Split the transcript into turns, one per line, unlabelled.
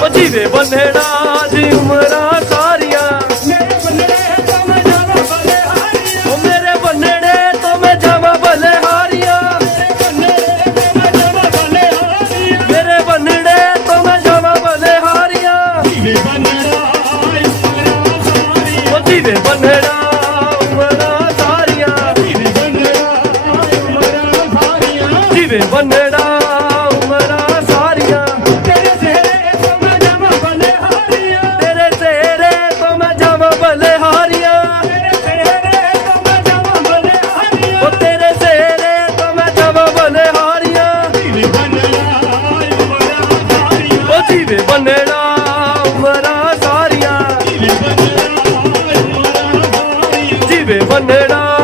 ਭੱਜੀ ਦੇ ਬੰਨੇੜਾ ਦੀ ਉਮਰਾਂ ਸਾਰੀਆਂ।
ਮੇਰੇ
ਬੰਨੇੜੇ ਤੋਂ ਮੈਂ ਭਲੇ ਹਾਰੀਆਂ। ਮੇਰੇ ਬੰਨੇੜੇ ਤੋਂ ਮੈਂ ਭਲੇ ਹਾਰੀਆਂ।
ਮੇਰੇ
ਦੇ ਬੰਨੇੜਾ ਉਮਰਾਂ ਸਾਰੀਆਂ। ਬੰਨੇੜਾ ਬੰਨਣਾ ਉਮਰਾਂ ਸਾਰੀਆਂ। ਜਿਵੇਂ ਬੰਨਣਾ